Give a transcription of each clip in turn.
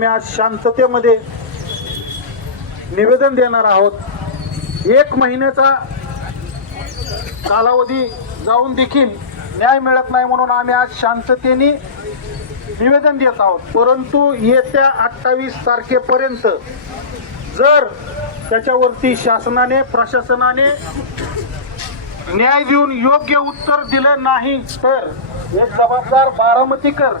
मी आज शांततेमध्ये निवेदन देणार आहोत। 1 महिन्याचा कालावधी जाऊन देखील न्याय मिळत नाही म्हणून आम्ही आज शांततेने निवेदन देत आहोत। परंतु येत्या 28 तारखेपर्यंत जर त्याच्यावरती शासनाने प्रशासनाने न्याय देऊन योग्य उत्तर दिलं नाही तर एक जबाबदार बारामतीकर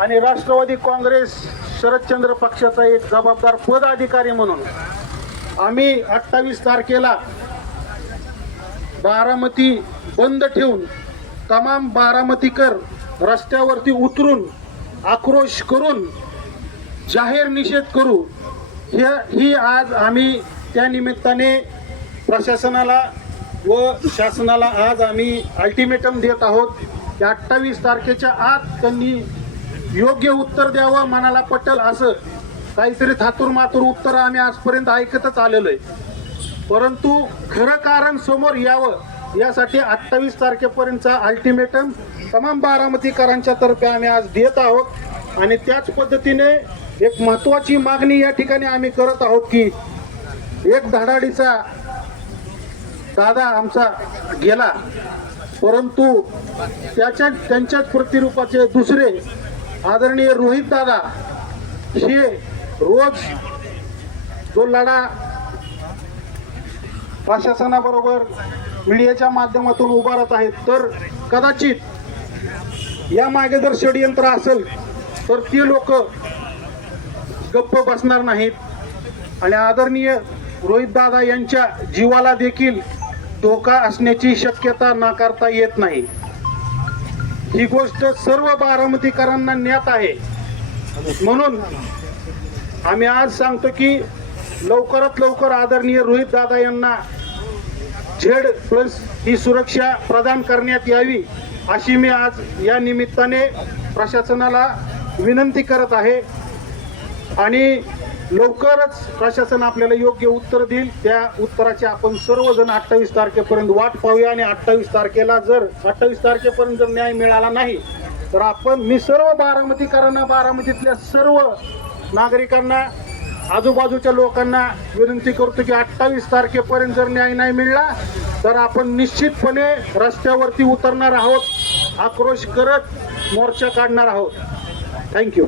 आणि राष्ट्रवादी काँग्रेस शरदचंद्र पक्षाचा एक जबाबदार पदाधिकारी म्हणून आम्ही 28 तारखेला बारामती बंद ठेवून तमाम बारामतीकर रस्त्यावरती उतरून आक्रोश करून जाहीर निषेध करू। ही आज आम्ही त्या निमित्ताने प्रशासनाला व शासनाला आज आम्ही अल्टिमेटम देत आहोत की 28 तारखेच्या आत त्यांनी योग्य उत्तर द्यावं। मनाला पटेल असं काहीतरी थातूर मातूर उत्तर आम्ही आजपर्यंत ऐकतच आलेलो आहे, परंतु खरं कारण समोर यावं यासाठी 28 तारखेपर्यंतचा अल्टिमेटम तमाम बारामतीकरांच्या तर्फे आम्ही आज देत आहोत। आणि त्याच पद्धतीने एक महत्त्वाची मागणी या ठिकाणी आम्ही करत आहोत की एक धडाडीचा दादा आमचा गेला, परंतु त्यांच्याच प्रतिरूपाचे दुसरे आदरणीय रोहित दादा हे रोज जो लढा प्रशासनाबरोबर मीडियाच्या माध्यमातून उभारत आहेत, तर कदाचित या मागे जर षडयंत्र असेल तर ते लोक गप्प बसणार नाहीत आणि आदरणीय रोहित दादा यांच्या जीवाला देखील धोका असण्याची शक्यता नाकारता येत नाही। ही गोष्ट सर्व बारामतीकरांना ज्ञात आहे, म्हणून आम्ही आज सांगतो की लवकरात लवकर आदरणीय रोहित दादा यांना Z+ ही सुरक्षा प्रदान करण्यात यावी अशी मी आज या निमित्ताने प्रशासनाला विनंती करत आहे। आणि लवकरच प्रशासन आपल्याला योग्य उत्तर देईल, त्या उत्तराची आपण सर्वजण 28 तारखेपर्यंत वाट पाहूया। आणि 28 तारखेला जर 28 तारखेपर्यंत जर न्याय मिळाला नाही तर मी सर्व बारामतीकरांना, बारामतीतल्या सर्व नागरिकांना, आजूबाजूच्या लोकांना विनंती करतो की 28 तारखेपर्यंत जर न्याय नाही मिळाला तर आपण निश्चितपणे रस्त्यावरती उतरणार आहोत, आक्रोश करत मोर्चा काढणार आहोत। थँक्यू।